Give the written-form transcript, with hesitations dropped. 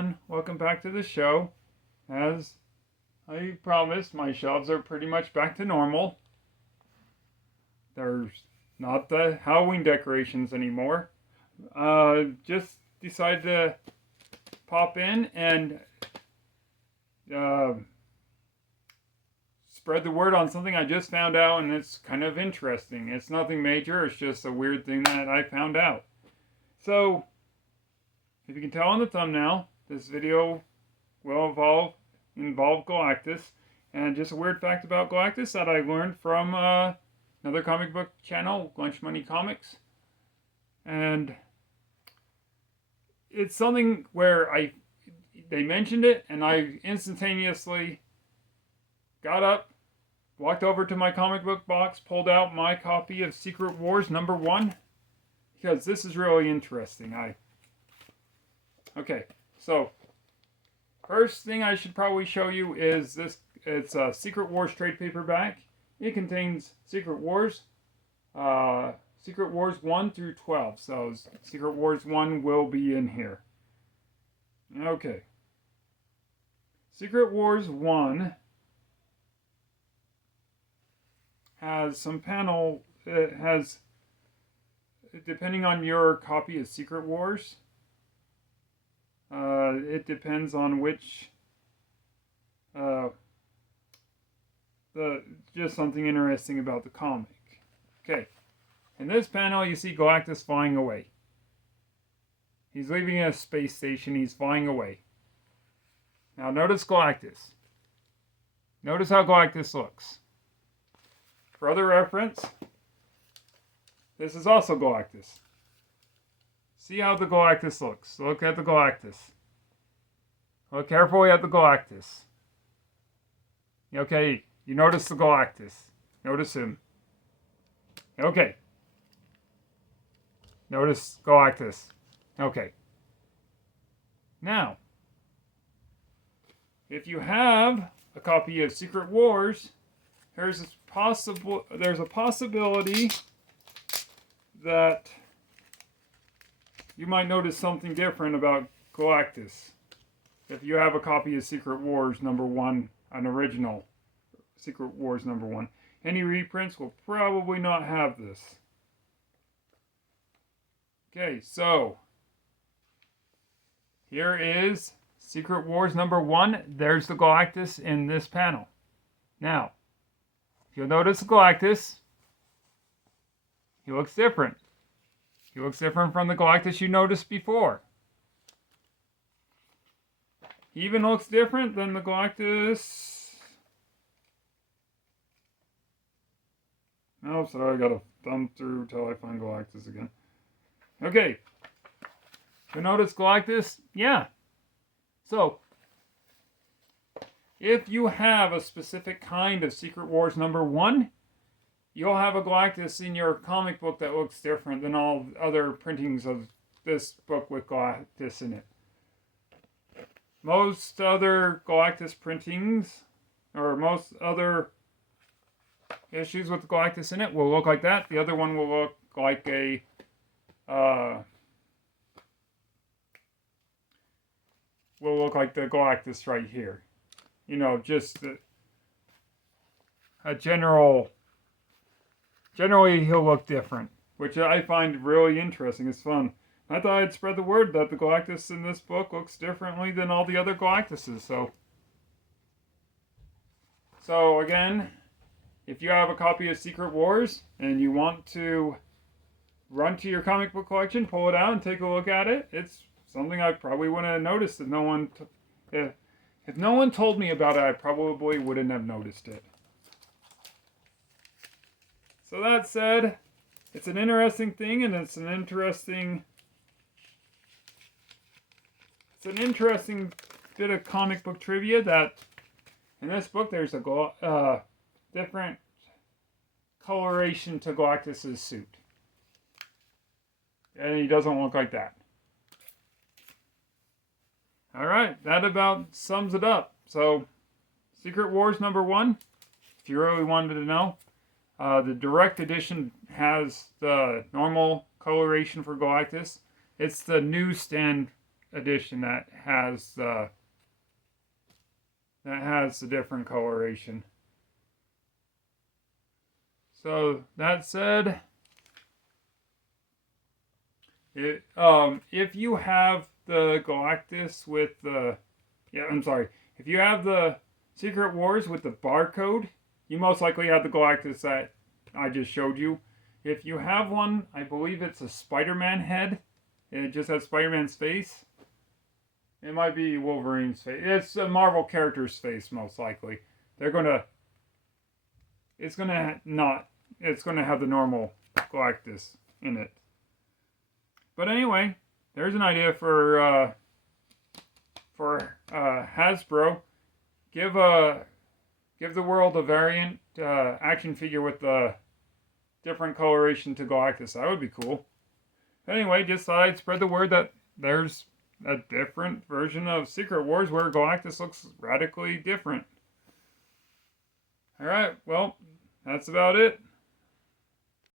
everyone, welcome back to the show. As I promised, my shelves are pretty much back to normal. There's not the Halloween decorations anymore. Just decided to pop in and spread the word on something I just found out, and it's kind of interesting. It's nothing major, it's just a weird thing that I found out. So, if you can tell on the thumbnail, this video will involve Galactus. And just a weird fact about Galactus that I learned from another comic book channel, Lunch Money Comics. And it's something where they mentioned it, and I instantaneously got up, walked over to my comic book box, pulled out my copy of Secret Wars #1, because this is really interesting. Okay, so first thing I should probably show you is this. It's a Secret Wars trade paperback. It contains Secret Wars 1 through 12. So Secret Wars 1 will be in here. Okay. Secret Wars 1 has some panel. It has, depending on your copy of Secret Wars, it depends on which, just something interesting about the comic. Okay, in this panel you see Galactus flying away. He's leaving a space station, he's flying away. Now notice Galactus. Notice how Galactus looks. For other reference, this is also Galactus. See how the Galactus looks. Look at the Galactus. Look carefully at the Galactus. Okay, you notice the Galactus. Notice him. Okay. Notice Galactus. Okay. Now, if you have a copy of Secret Wars, there's a possibility that you might notice something different about Galactus. If you have a copy of Secret Wars #1, an original Secret Wars #1. Any reprints will probably not have this. Okay, so here is Secret Wars #1. There's the Galactus in this panel. Now, if you'll notice the Galactus, he looks different. He looks different from the Galactus you noticed before. He even looks different than the Galactus. Oh, sorry, I gotta thumb through till I find Galactus again. Okay. You notice Galactus? Yeah. So, if you have a specific kind of Secret Wars #1, you'll have a Galactus in your comic book that looks different than all other printings of this book with Galactus in it. Most other Galactus printings, or most other issues with Galactus in it, will look like that. The other one will look like a the Galactus right here. You know, just a generally he'll look different, which I find really interesting. It's fun. I thought I'd spread the word that the Galactus in this book looks differently than all the other Galactuses. So again, if you have a copy of Secret Wars and you want to run to your comic book collection, pull it out and take a look at it, it's something I probably wouldn't have noticed if no one told me about it. I probably wouldn't have noticed it. So that said, it's an interesting thing, and it's an interesting bit of comic book trivia that in this book there's a different coloration to Galactus' suit. And he doesn't look like that. Alright, that about sums it up. So, Secret Wars #1, if you really wanted to know. The direct edition has the normal coloration for Galactus. It's the newsstand edition that has the different coloration. So that said, if you have the Galactus with the, if you have the Secret Wars with the barcode, you most likely have the Galactus that I just showed you. If you have one, I believe it's a Spider-Man head, and it just has Spider-Man's face. It might be Wolverine's face. It's a Marvel character's face, most likely. It's gonna have the normal Galactus in it. But anyway, there's an idea for Hasbro. Give the world a variant action figure with the different coloration to Galactus. That would be cool. But anyway, just thought I'd spread the word that there's a different version of Secret Wars where Galactus looks radically different. Alright, well, that's about it.